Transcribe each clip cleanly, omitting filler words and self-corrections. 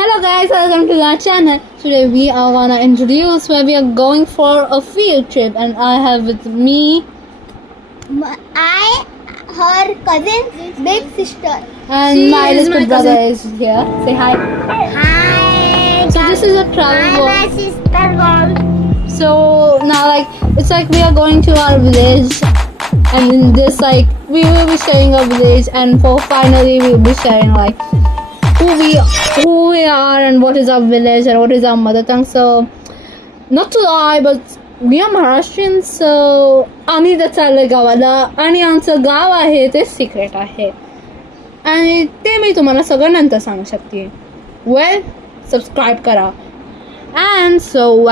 Hello guys, welcome to our channel. Today we are gonna introduce where we are going for a field trip, and I have with me her cousin's big sister. and She my is little my brother is here. Say hi. Hi. So this is a travel My vlog. sister girl. So now it's like we are going to our village, and in this we will be sharing our village, and for finally we will be sharing who we are and what is our village and what is our mother tongue. So not to lie, but we are Maharashtrians, so आम्ही तर चाललोय गावाला आणि आमचं गाव आहे ते secret आहे आणि ते मी तुम्हाला सगळं नंतर सांगू शकते. वेल सबस्क्राईब करा. अँड सो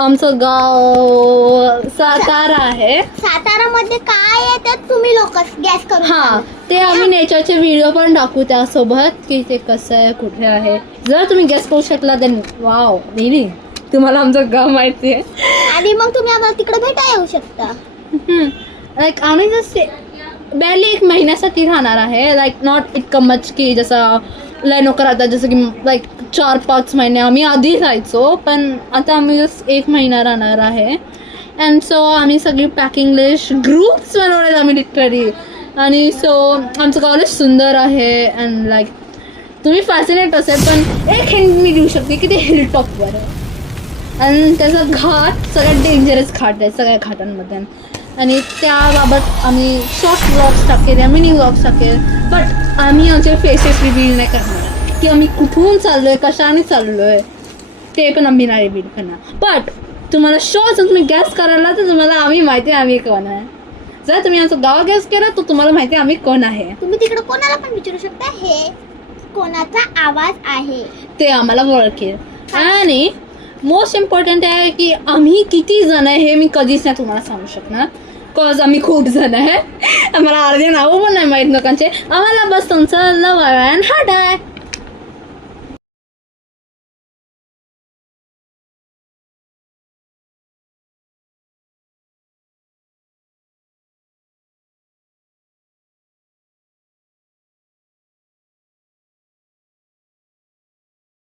आमचं गाव सातारा आहे. सातारामध्ये काय आहे ते तुम्ही लोक गॅस करू. हां, ते आम्ही नेचरचे व्हिडिओ पण टाकू त्यासोबत की ते कसं आहे, कुठे आहे. जर तुम्ही गेस करू शकला तर वाव रिली, तुम्हाला आमचं गाव माहिती आहे. आणि मग तुम्ही आम्हाला तिकडे भेटायला येऊ शकता. आम्ही जस्ट बॅरली 1 महिन्यासाठी राहणार आहे. नॉट इतकं मच की जसं लोक राहतात, जसं की 4-5 महिने आम्ही आधी राहायचो, पण आता आम्ही जस्ट 1 महिना राहणार आहे. अँड सो आम्ही सगळी पॅकिंग लिस्ट ग्रुप्स बनवलेत आम्ही लिटरली. आणि सो आमचं कॉलेज सुंदर आहे अँड तुम्ही फॅसिनेट असेल, पण एक हिंट मी देऊ शकते की ते हिल टॉपवर आहे आणि त्याचा घाट सगळ्यात डेंजरस घाट आहे सगळ्या घाटांमध्ये. आणि त्याबाबत आम्ही शॉर्ट व्लॉग्स टाकेल या मिनी व्लॉग्स टाकेल, बट आम्ही आमचे फेसेस रिव्हील नाही करणार की आम्ही कुठून चाललो आहे, कशाने चाललो आहे, ते पण आम्ही नाही रिव्हील करणार. बट तुम्हाला जर तुम्ही गॅस करायला तर तुम्हाला आम्ही माहिती आहे आम्ही कोण आहे. जर तुम्ही आमचं गाव गॅस केला तर तुम्हाला माहिती आहे आम्ही कोण आहे. तुम्ही तिकडे कोणाला पण विचारू शकता हे कोणाचा आवाज आहे ते आम्हाला ओळखेल. आणि मोस्ट इम्पॉर्टंट आहे की आम्ही किती जण आहे हे मी कधीच नाही तुम्हाला सांगू शकणार, बिकॉज आम्ही खूप जण आहे. आम्हाला अर्धे नावं पण नाही माहीत लोकांचे. आम्हाला बस तुमचं लव अँड हार्ट आहे.